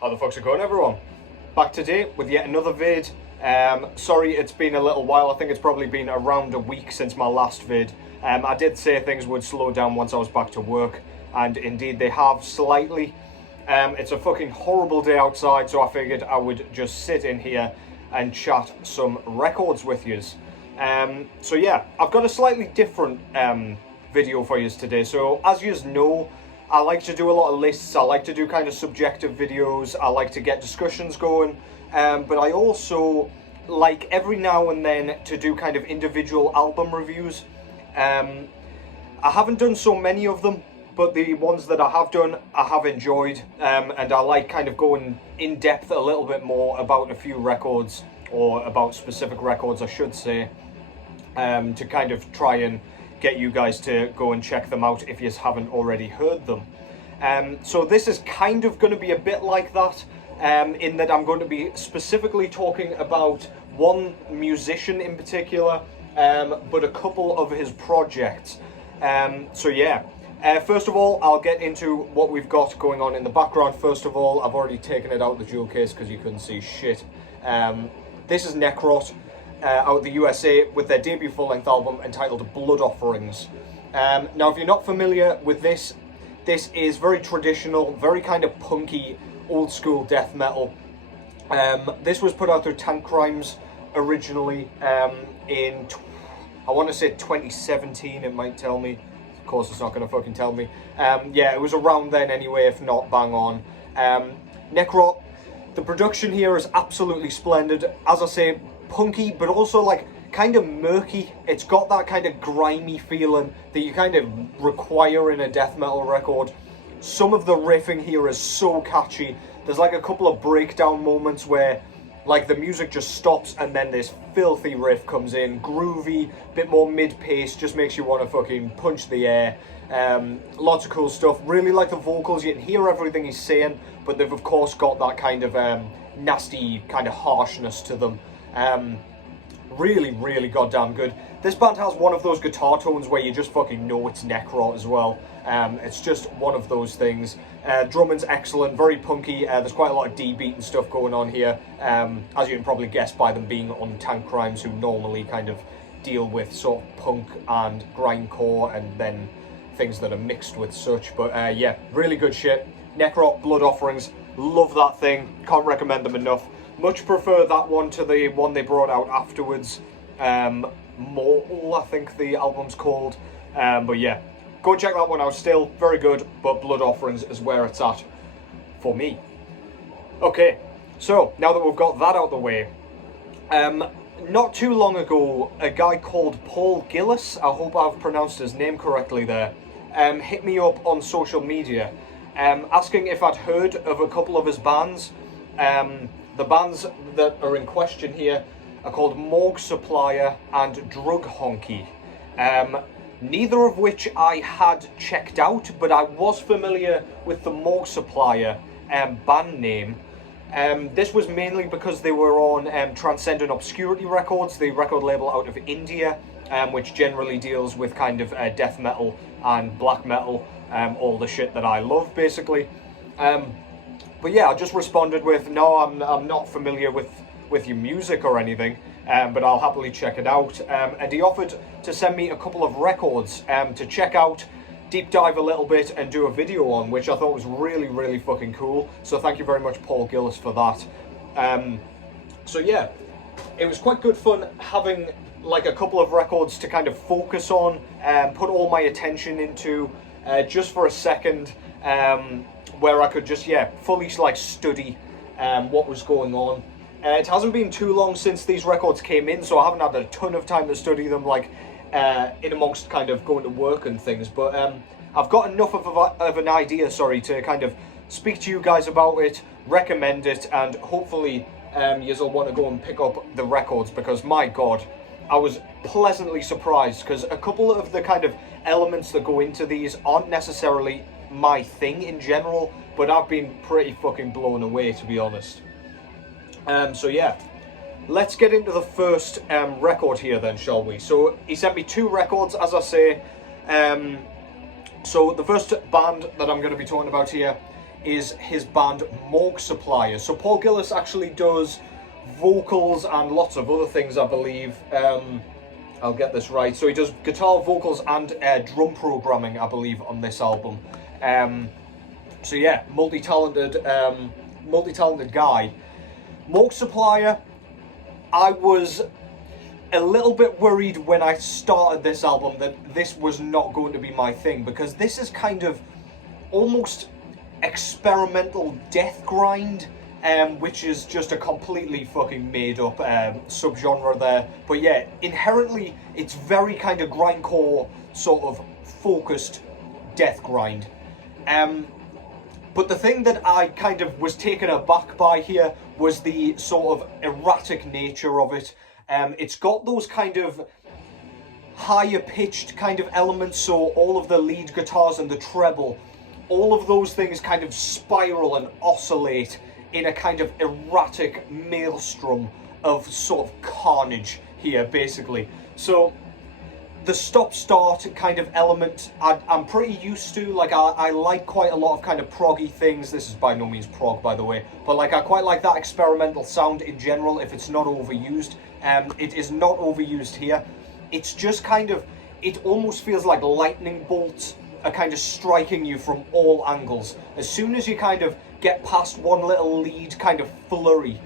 How the fuck's it going, everyone? Back today with yet another vid. Sorry it's been a little while. I think it's probably been around a week since my last vid. I did say things would slow down once I was back to work, and indeed they have slightly. It's a fucking horrible day outside, so I figured I would just sit in here and chat some records with yous. So yeah, I've got a slightly different video for yous today. So as yous know, I like to do a lot of lists. I like to do kind of subjective videos. I like to get discussions going. But I also like every now and then to do kind of individual album reviews. I haven't done so many of them, but the ones that I have done, I have enjoyed. And I like kind of going in depth a little bit more about a few records, or about specific records, I should say, to kind of try and get you guys to go and check them out if you haven't already heard them. So this is kind of going to be a bit like that, in that I'm going to be specifically talking about one musician in particular, but a couple of his projects. So yeah, first of all, I'll get into what we've got going on in the background. First of all, I've already taken it out of the jewel case because you couldn't see shit. This is Necrot, out of the USA, with their debut full-length album entitled Blood Offerings. Now, if you're not familiar with this, this is very traditional, very kind of punky, old-school death metal. This was put out through Tank Crimes originally, in, I want to say 2017, it might tell me. Of course, it's not going to fucking tell me. Yeah, it was around then anyway, if not bang on. Necrot, the production here is absolutely splendid. As I say, punky, but also like kind of murky. It's got that kind of grimy feeling that you kind of require in a death metal record. Some of the riffing here is so catchy. There's like a couple of breakdown moments where like the music just stops and then this filthy riff comes in, groovy, bit more mid-pace, just makes you want to fucking punch the air. Lots of cool stuff. Really like the vocals. You can hear everything he's saying, but they've of course got that kind of nasty kind of harshness to them. Really, really goddamn good. This band has one of those guitar tones where you just fucking know it's Necrot as well. It's just one of those things. Drumming's excellent, very punky. There's quite a lot of D-beat and stuff going on here. As you can probably guess by them being on Tank Crimes, who normally kind of deal with sort of punk and grindcore and then things that are mixed with such. But yeah, really good shit. Necrot, Blood Offerings, love that thing. Can't recommend them enough. Much prefer that one to the one they brought out afterwards. Mortal, I think the album's called. But yeah, go and check that one out still. Very good, but Blood Offerings is where it's at for me. Okay, so now that we've got that out the way, not too long ago, a guy called Paul Gillis, I hope I've pronounced his name correctly there, hit me up on social media, asking if I'd heard of a couple of his bands. The bands that are in question here are called Morgue Supplier and Drug Honky. Neither of which I had checked out, but I was familiar with the Morgue Supplier band name. This was mainly because they were on Transcendent Obscurity Records, the record label out of India, which generally deals with kind of death metal and black metal, all the shit that I love, basically. But yeah, I just responded with, no, I'm not familiar with your music or anything, but I'll happily check it out. And he offered to send me a couple of records to check out, deep dive a little bit, and do a video on, which I thought was really, really fucking cool. So thank you very much, Paul Gillis, for that. So yeah, it was quite good fun having like a couple of records to kind of focus on and put all my attention into just for a second. Where I could just, yeah, fully like study what was going on. It hasn't been too long since these records came in, so I haven't had a ton of time to study them, like in amongst kind of going to work and things. But I've got enough of an idea, to kind of speak to you guys about it, recommend it, and hopefully you'll want to go and pick up the records, because my God, I was pleasantly surprised, because a couple of the kind of elements that go into these aren't necessarily my thing in general, but I've been pretty fucking blown away, to be honest. So yeah, let's get into the first record here then, shall we? So he sent me two records, as I say. So the first band that I'm going to be talking about here is his band Morgue Supplier. So Paul Gillis actually does vocals and lots of other things, I believe. I'll get this right. So he does guitar, vocals, and drum programming, I believe, on this album. So yeah, multi-talented guy. Morgue Supplier, I was a little bit worried when I started this album that this was not going to be my thing, because this is kind of almost experimental death grind, which is just a completely fucking made up subgenre there. But yeah, inherently it's very kind of grindcore sort of focused death grind. But the thing that I kind of was taken aback by here was the sort of erratic nature of it. It's got those kind of higher pitched kind of elements, so all of the lead guitars and the treble, all of those things kind of spiral and oscillate in a kind of erratic maelstrom of sort of carnage here, basically. So the stop-start kind of element I'm pretty used to. Like, I like quite a lot of kind of proggy things. This is by no means prog, by the way, but like I quite like that experimental sound in general if it's not overused. It is not overused here. It's just kind of, it almost feels like lightning bolts are kind of striking you from all angles. As soon as you kind of get past one little lead kind of flurry,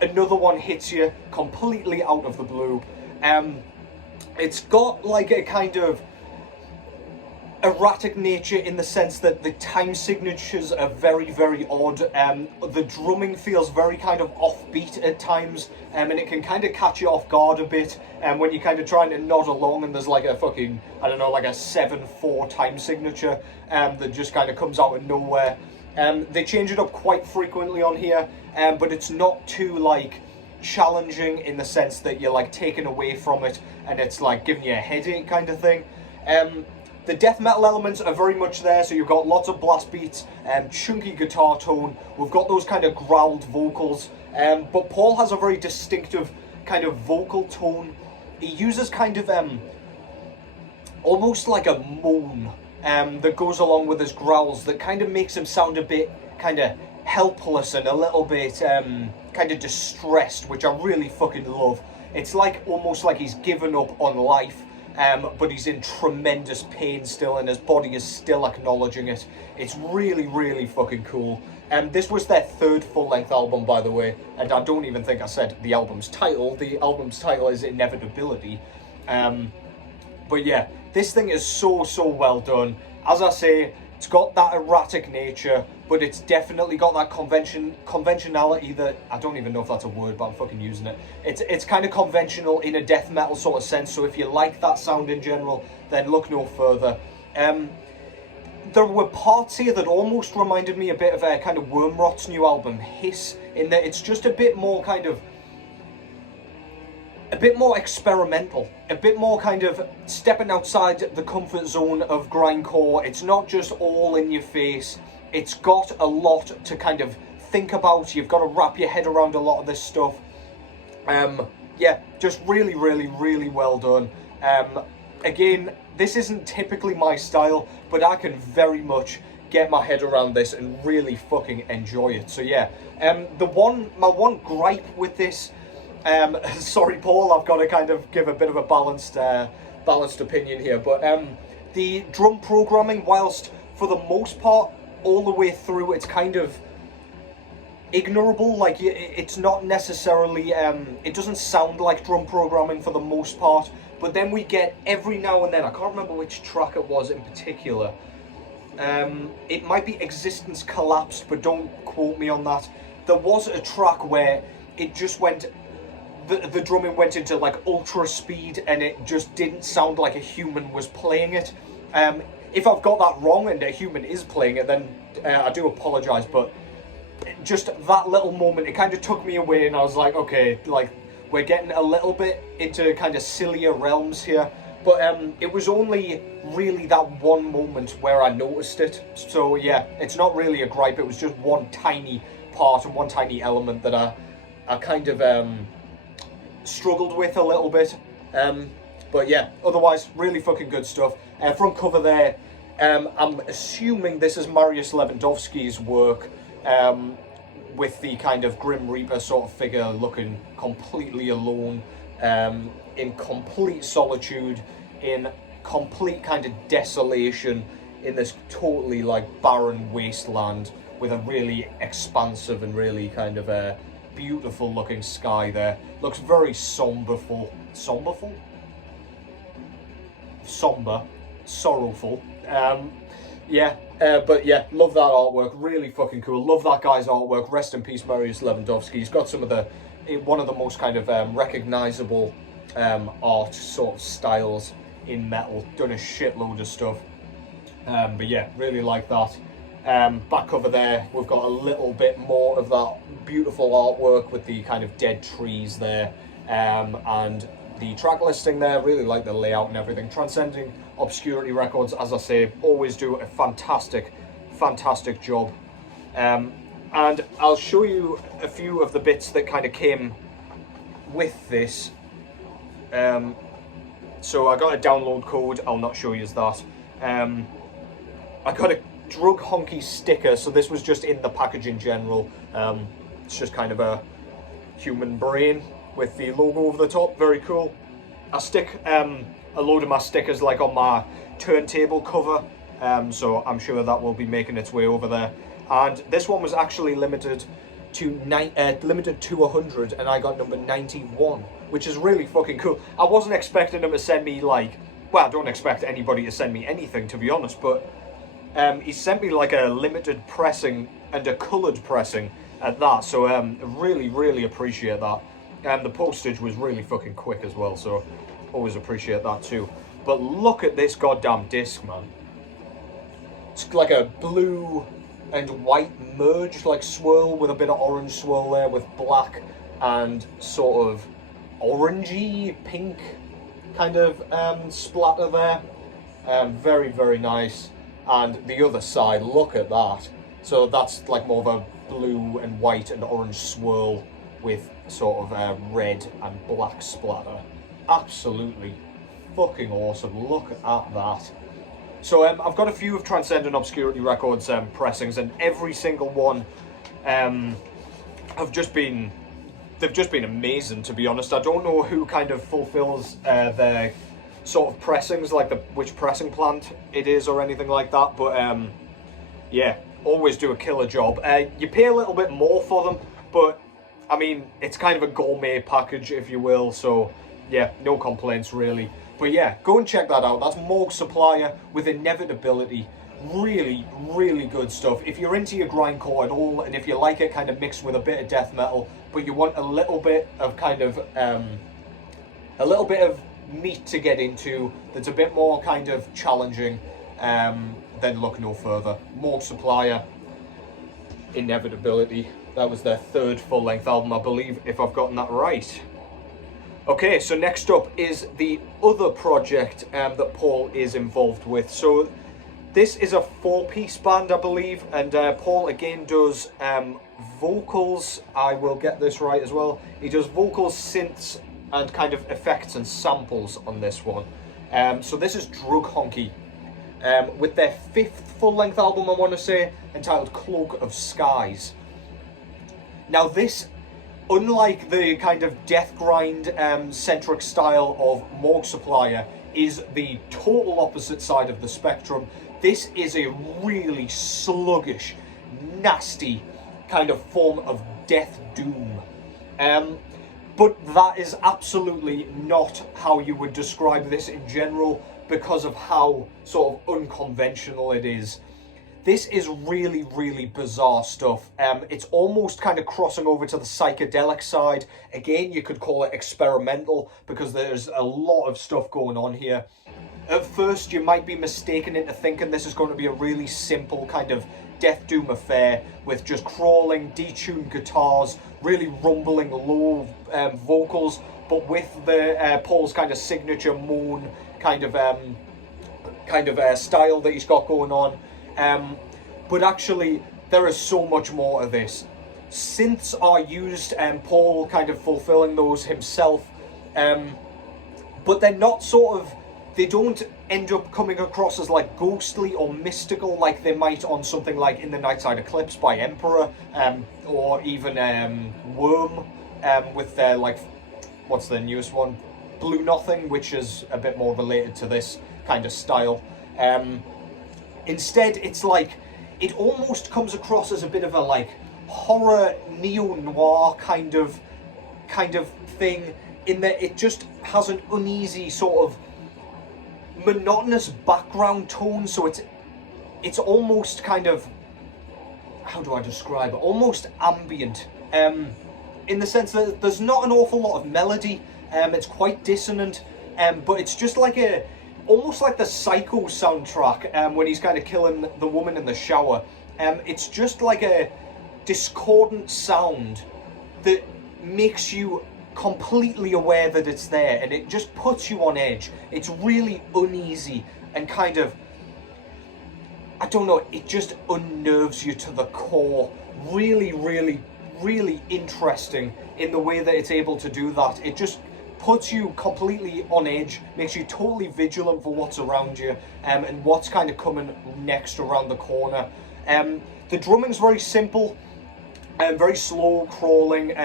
another one hits you completely out of the blue. It's got like a kind of erratic nature in the sense that the time signatures are very, very odd. The drumming feels very kind of offbeat at times, and it can kind of catch you off guard a bit when you're kind of trying to nod along and there's like a fucking, I don't know, like a 7/4 time signature that just kind of comes out of nowhere. They change it up quite frequently on here, but it's not too like challenging in the sense that you're like taken away from it and it's like giving you a headache kind of thing. The death metal elements are very much there, so you've got lots of blast beats, chunky guitar tone, we've got those kind of growled vocals, but Paul has a very distinctive kind of vocal tone. He uses kind of almost like a moan that goes along with his growls that kind of makes him sound a bit kind of helpless and a little bit kind of distressed, which I really fucking love. It's like almost like he's given up on life, but he's in tremendous pain still, and his body is still acknowledging it. It's really, really fucking cool. This was their third full-length album, by the way, and I don't even think I said the album's title. The album's title is Inevitability. But yeah, this thing is so, so well done. As I say, it's got that erratic nature, but it's definitely got that conventionality that, I don't even know if that's a word, but I'm fucking using it. It's kind of conventional in a death metal sort of sense, so if you like that sound in general, then look no further. There were parts here that almost reminded me a bit of a kind of Wormrot's new album, Hiss, in that it's just a bit more kind of, a bit more experimental, a bit more kind of stepping outside the comfort zone of grindcore. It's not just all in your face. It's got a lot to kind of think about. You've got to wrap your head around a lot of this stuff. Yeah, just really, really, really well done. Again, this isn't typically my style, but I can very much get my head around this and really fucking enjoy it. So yeah, my one gripe with this, sorry Paul, I've got to kind of give a bit of a balanced opinion here, but the drum programming, whilst for the most part all the way through it's kind of ignorable, like it's not necessarily, it doesn't sound like drum programming for the most part, but then we get every now and then, I can't remember which track it was in particular, it might be Existence Collapsed, but don't quote me on that. There was a track where it just went, the drumming went into like ultra speed and it just didn't sound like a human was playing it. If I've got that wrong and a human is playing it, then I do apologise, but just that little moment, it kind of took me away and I was like, okay, like we're getting a little bit into kind of sillier realms here. But it was only really that one moment where I noticed it. So yeah, it's not really a gripe, it was just one tiny part and one tiny element that I kind of struggled with a little bit. But yeah, otherwise really fucking good stuff. Front cover there, I'm assuming this is Mariusz Lewandowski's work, with the kind of Grim Reaper sort of figure looking completely alone, in complete solitude, in complete kind of desolation, in this totally like barren wasteland with a really expansive and really kind of a beautiful looking sky there. Looks very somberful. Sorrowful. But yeah, love that artwork. Really fucking cool. Love that guy's artwork. Rest in peace, Mariusz Lewandowski. He's got some of the one of the most kind of recognizable art sort of styles in metal. Done a shitload of stuff. But yeah, really like that. Back cover there, we've got a little bit more of that beautiful artwork with the kind of dead trees there, and the track listing there. Really like the layout and everything. Transcending Obscurity Records, as I say, always do a fantastic job. And I'll show you a few of the bits that kind of came with this. So I got a download code. I'll not show you that. I got a Drug Honky sticker, so this was just in the package in general. It's just kind of a human brain with the logo over the top. Very cool. I stick a load of my stickers like on my turntable cover, so I'm sure that will be making its way over there. And this one was actually limited to 100, and I got number 91, which is really fucking cool. I wasn't expecting them to send me like, well, I don't expect anybody to send me anything, to be honest, but he sent me like a limited pressing and a coloured pressing at that, so really appreciate that. The postage was really fucking quick as well, so always appreciate that too. But look at this goddamn disc, man. It's like a blue and white merged like swirl with a bit of orange swirl there with black and sort of orangey pink kind of splatter there. Very nice. And the other side, look at that. So that's like more of a blue and white and orange swirl with sort of red and black splatter. Absolutely fucking awesome. Look at that. So I've got a few of Transcendent Obscurity Records pressings, and every single one they've just been amazing, to be honest. I don't know who kind of fulfills their sort of pressings, like which pressing plant it is or anything like that, but yeah, always do a killer job. You pay a little bit more for them, but I mean, it's kind of a gourmet package, if you will, so yeah, no complaints really. But yeah, go and check that out. That's Morgue Supplier with Inevitability. Really good stuff. If you're into your grindcore at all, and if you like it kind of mixed with a bit of death metal, but you want a little bit of kind of meat to get into that's a bit more kind of challenging, then look no further. Morgue Supplier, Inevitability. That was their third full-length album, I believe, if I've gotten that right. Okay, so next up is the other project that Paul is involved with. So this is a 4-piece band, I believe, and Paul again does vocals. I will get this right as well. He does vocals, synths, and kind of effects and samples on this one. So this is Drug Honky, with their 5th full-length album, I want to say, entitled Cloak of Skies. Now this, unlike the kind of death grind centric style of Morgue Supplier, is the total opposite side of the spectrum. This is a really sluggish, nasty kind of form of death doom. But that is absolutely not how you would describe this in general, because of how sort of unconventional it is. This is really bizarre stuff. It's almost kind of crossing over to the psychedelic side. Again, you could call it experimental, because there's a lot of stuff going on here. At first, you might be mistaken into thinking this is going to be a really simple kind of death doom affair with just crawling, detuned guitars, really rumbling low vocals, but with the Paul's kind of signature moan kind of style that he's got going on. But actually, there is so much more to this. Synths are used, and Paul kind of fulfilling those himself, but they're not sort of they don't end up coming across as like ghostly or mystical like they might on something like In the Nightside Eclipse by Emperor, or even Worm, with their like, what's the newest one? Blue Nothing, which is a bit more related to this kind of style. Instead, it's like, it almost comes across as a bit of a like horror neo-noir kind of thing, in that it just has an uneasy sort of monotonous background tone, so it's almost kind of, how do I describe it, almost ambient, in the sense that there's not an awful lot of melody, it's quite dissonant, but it's just like almost like the Psycho soundtrack, when he's kind of killing the woman in the shower. It's just like a discordant sound that makes you completely aware that it's there, and it just puts you on edge. It's really uneasy and kind of, I don't know, it just unnerves you to the core. Really, really, really interesting in the way that it's able to do that. It just puts you completely on edge, makes you totally vigilant for what's around you, and what's kind of coming next around the corner. The drumming's very simple, very slow crawling,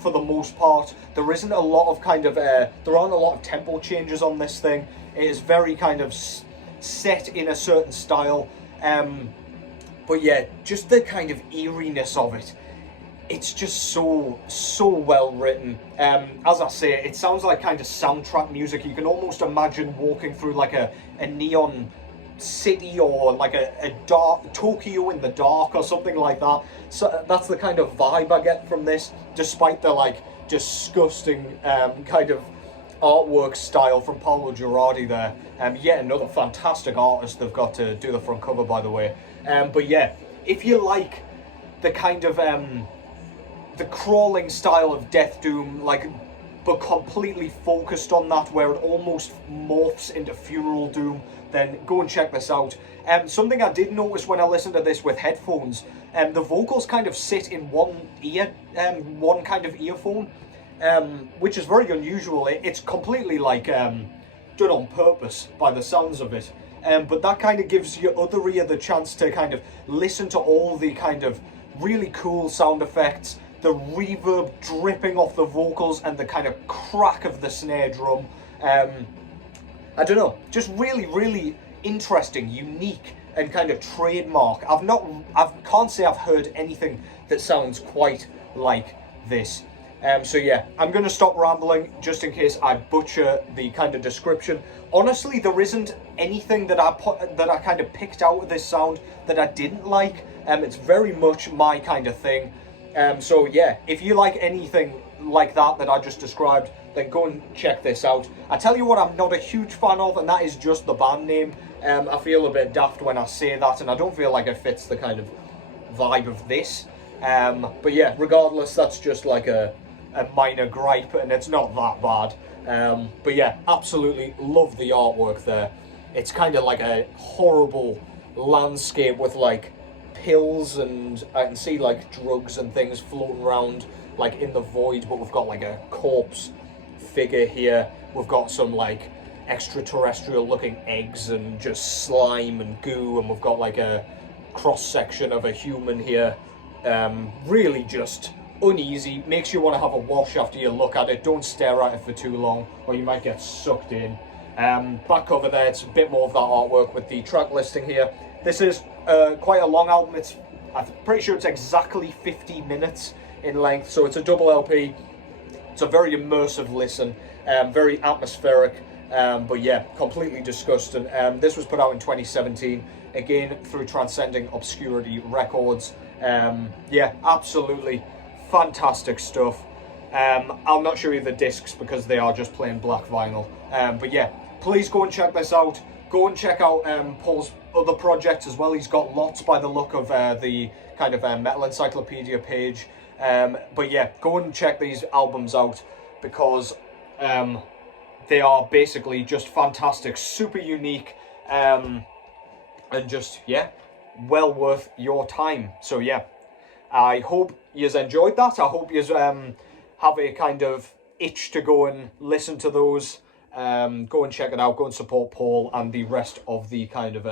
for the most part. There isn't a lot of kind of, there aren't a lot of tempo changes on this thing. It is very kind of set in a certain style. But yeah, just the kind of eeriness of it. It's just so well written. As I say, it sounds like kind of soundtrack music. You can almost imagine walking through like a neon city, or like a dark Tokyo in the dark or something like that. So that's the kind of vibe I get from this, despite the like disgusting kind of artwork style from Paolo Girardi there. Yet another fantastic artist they've got to do the front cover, by the way. But yeah, if you like the kind of the crawling style of Death Doom, like, but completely focused on that, where it almost morphs into Funeral Doom, then go and check this out. Something I did notice when I listened to this with headphones, the vocals kind of sit in one ear, one kind of earphone, which is very unusual. It's completely like done on purpose by the sounds of it. But that kind of gives your other ear the chance to kind of listen to all the kind of really cool sound effects, the reverb dripping off the vocals, and the kind of crack of the snare drum. I don't know, just really, really interesting, unique, and kind of trademark. I can't say I've heard anything that sounds quite like this. So yeah, I'm going to stop rambling just in case I butcher the kind of description. Honestly, there isn't anything that I kind of picked out of this sound that I didn't like. It's very much my kind of thing. So yeah, if you like anything like that I just described, then go and check this out. I tell you what I'm not a huge fan of, and that is just the band name. I feel a bit daft when I say that, and I don't feel like it fits the kind of vibe of this. But yeah, regardless, that's just like a minor gripe, and it's not that bad. But yeah, absolutely love the artwork there. It's kind of like a horrible landscape with like pills, and I can see like drugs and things floating around like in the void, but we've got like a corpse figure here. We've got some like extraterrestrial looking eggs and just slime and goo, and we've got like a cross section of a human here. Really just uneasy, makes you want to have a wash after you look at it. Don't stare at it for too long or you might get sucked in. Back cover there, it's a bit more of that artwork with the track listing here. This is quite a long album. I'm pretty sure it's exactly 50 minutes in length, so it's a double LP. It's a very immersive listen, very atmospheric, but yeah, completely disgusting. This was put out in 2017, again through Transcending Obscurity Records. Yeah, absolutely fantastic stuff. I'll not show you the discs because they are just plain black vinyl, but yeah, please go and check this out. Go and check out Paul's other projects as well. He's got lots by the look of the kind of Metal Encyclopedia page. But yeah, go and check these albums out because they are basically just fantastic, super unique, and just, yeah, well worth your time. So yeah, I hope you've enjoyed that. I hope you have a kind of itch to go and listen to those. Go and check it out. Go and support Paul and the rest of the kind of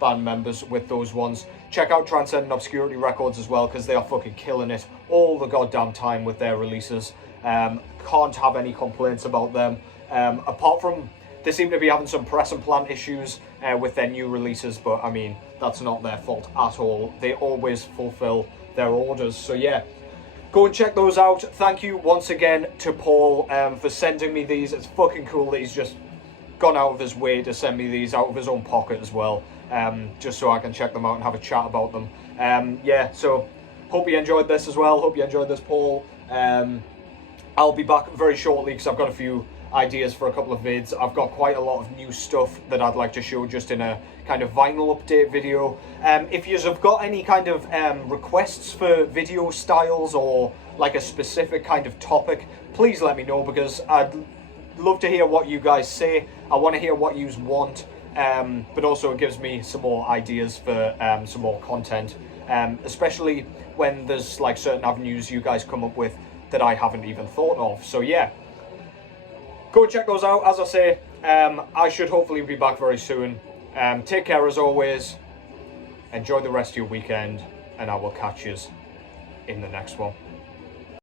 band members with those ones. Check out Transcendent Obscurity Records as well, because they are fucking killing it all the goddamn time with their releases. Can't have any complaints about them. Apart from they seem to be having some press and plant issues with their new releases, but I mean, that's not their fault at all. They always fulfill their orders. So yeah, go and check those out. Thank you once again to Paul for sending me these. It's fucking cool that he's just gone out of his way to send me these out of his own pocket as well, just so I can check them out and have a chat about them. Yeah, so hope you enjoyed this as well. Hope you enjoyed this, Paul. I'll be back very shortly because I've got a few ideas for a couple of vids. I've got quite a lot of new stuff that I'd like to show just in a kind of vinyl update video. If you have got any kind of requests for video styles or like a specific kind of topic, please let me know, because I'd love to hear what you guys say. I want to hear what you want, but also it gives me some more ideas for some more content, especially when there's like certain avenues you guys come up with that I haven't even thought of. So yeah, go check those out. As I say, I should hopefully be back very soon. Take care as always. Enjoy the rest of your weekend, and I will catch you in the next one.